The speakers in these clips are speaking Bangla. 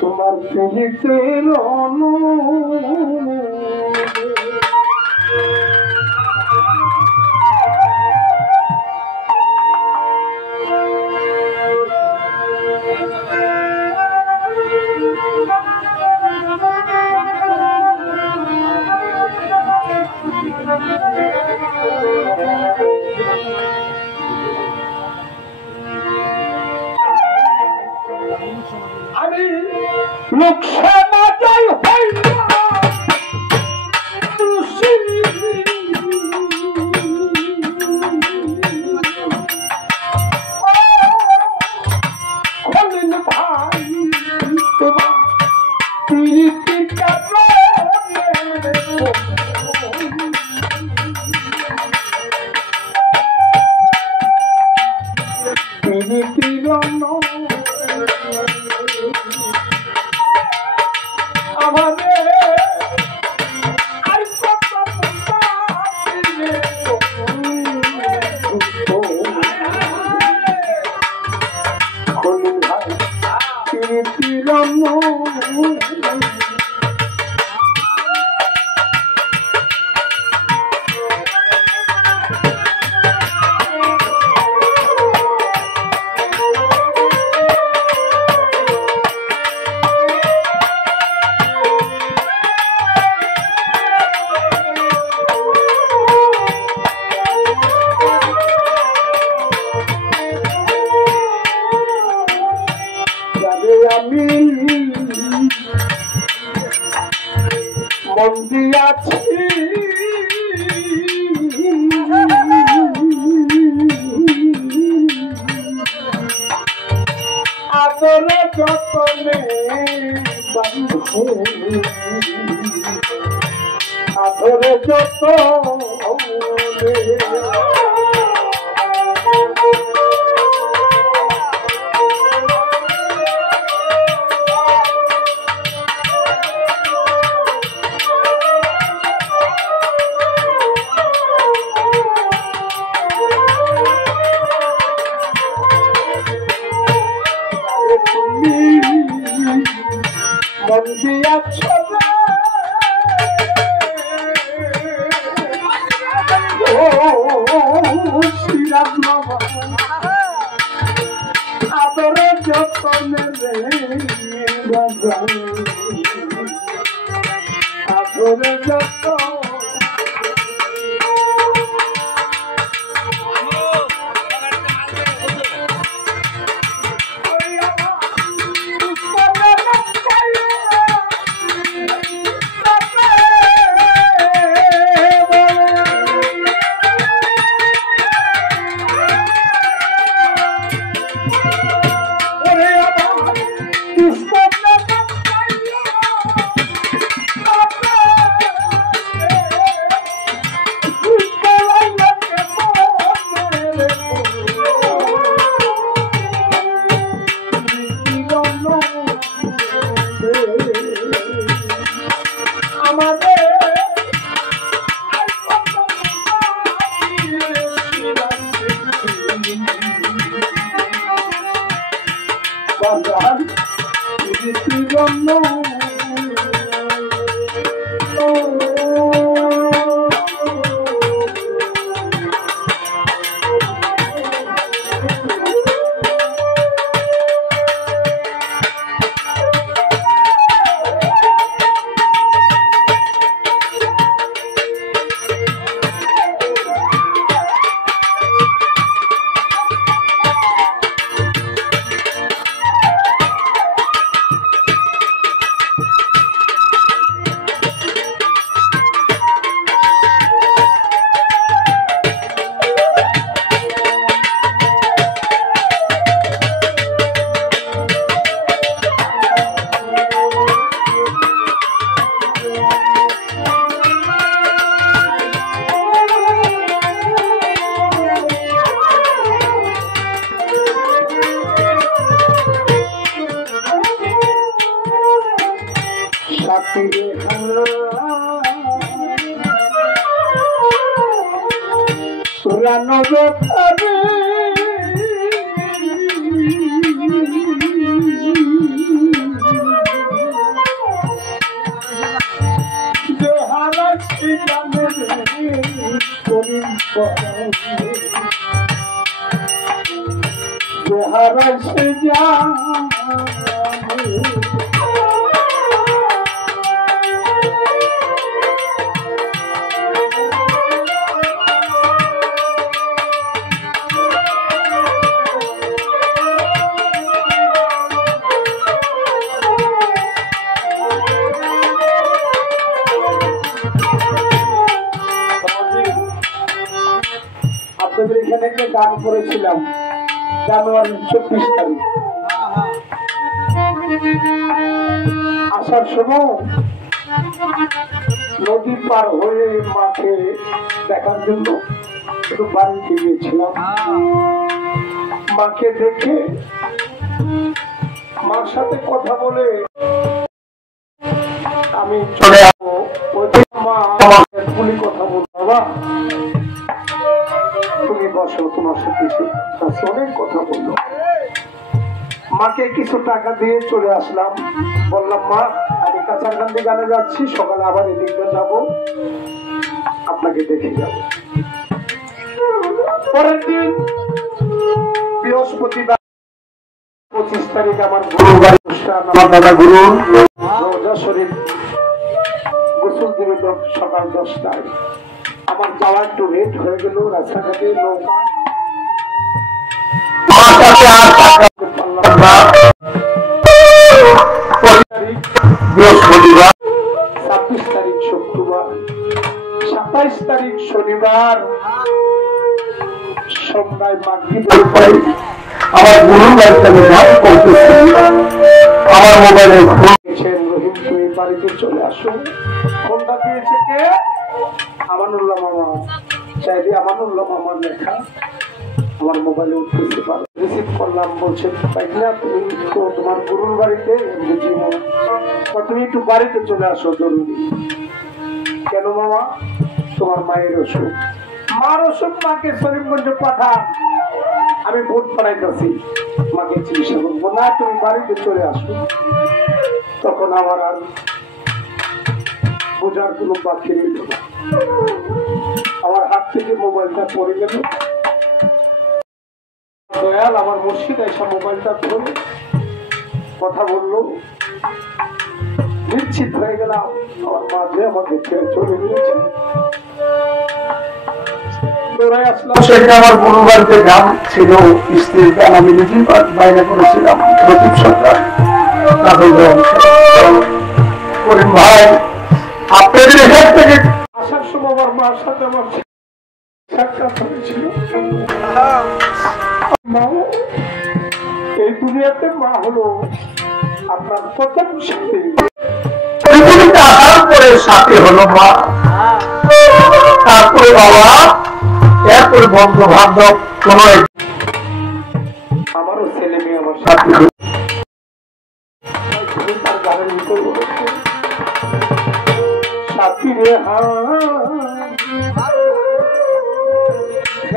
তোমার প্রীতির আমি লোকসা বাজাই হইয়া খলিল ভাই তোমার প্রীতির কারণে প্রীতির আমাদের আর কত খলিল ভাই প্রীতির আমি মন দিয়াছি আদরে যতনে বন্ধু আদরে যতনে মন দিয়াছ আদরে যতনে আদরে যত পুরানো বেতারে জানে করিম হারাই সে আপনাদের এখানে একটা গান করেছিলাম জানুয়ারি 24 তারিখ আসার সময় নদী পার হয়ে মাঠে দেখার জন্য একটু বাড়িতে গিয়েছিলাম। মাকে দেখে মার সাথে কথা বলে আমি চলে আসবো। মা পুলি কথা বল, বাবা তুমি বসো, তোমার সাথে অনেক কথা বললো। মাকে কিছু টাকা দিয়ে চলে আসলাম। বললাম মা আমি কাঁচারকান্দি গানে যাচ্ছি, সকালে আবার এদিকে যাবো, আপনাকে দেখে যাব। পরের দিন বৃহস্পতিবার 25 তারিখ আমার গুরু বাড়ি অনুষ্ঠান। আমার দাদা গুরু রোজা শরীফ গোসল দিবে সকাল 10টায়। আমার যাওয়া একটু লেট হয়ে গেল, রাস্তাঘাটে নৌকা 26 তারিখ শুক্রবার, 27 তারিখ শনিবার সন্ধ্যায় মাগরিবের পরে আমার গুরু বাড়িতে আমি গান করতেছি। আমার মোবাইলে ফোন দিয়েছেন, রহিম তুমি বাড়িতে চলে আসো। ফোনটা দিয়েছে কে? আমানুল্লাহ মামা। চাইলে আমানুল্লাহ মামার লেখা আমার মোবাইলে উঠতেছে, রিসিভ করলাম। বলছে পাইনা তুমি তো তোমার গুরুর বাড়িতে, বুঝি মামা তুমি একটু বাড়িতে চলে আসো জরুরি। কেন মামা? তোমার মায়ের অসুখ। মার অসুখ, মাকে শরীফগঞ্জে পাঠান, আমি ভোট পাঠাইতেছি, মাকে চিকিৎসা করবো। না তুমি বাড়িতে চলে আসো। তখন আমার আর বোঝার কোনো বাকি রইল না। আমার হাত থেকে মোবাইলটা পড়ে গেল। দয়াল আমার মুর্শিদ এসে মোবাইলটা ধরে কথা বললো, নিশ্চিত হয়ে গেলাম আমার মা যে আমাকে ছেড়ে চলে গিয়েছে। আমার গুরু বাড়িতে গান ছিল, স্ত্রীর গান আমি নিজেই বাইরে করেছিলাম। প্রদীপ সরকার করিম ভাই, আপনাদের এখান থেকে আসার সময় আমার মার সাথে আমার সাক্ষাৎ হয়েছিল। মা, এই দুনিয়াতে মা হলো আপনার প্রথম সাথী, আসার পরে সাথী হলো মা, তারপরে বাবা, এরপরে বন্ধু বান্ধব, কোন আমারও ছেলে মেয়ে আমার সাথী। সাথী রে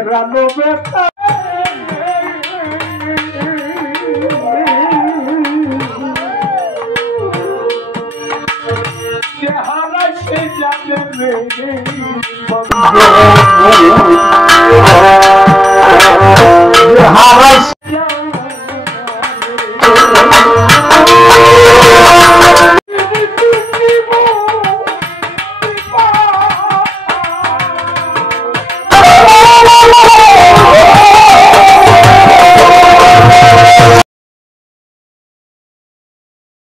রানো বেটা হারাই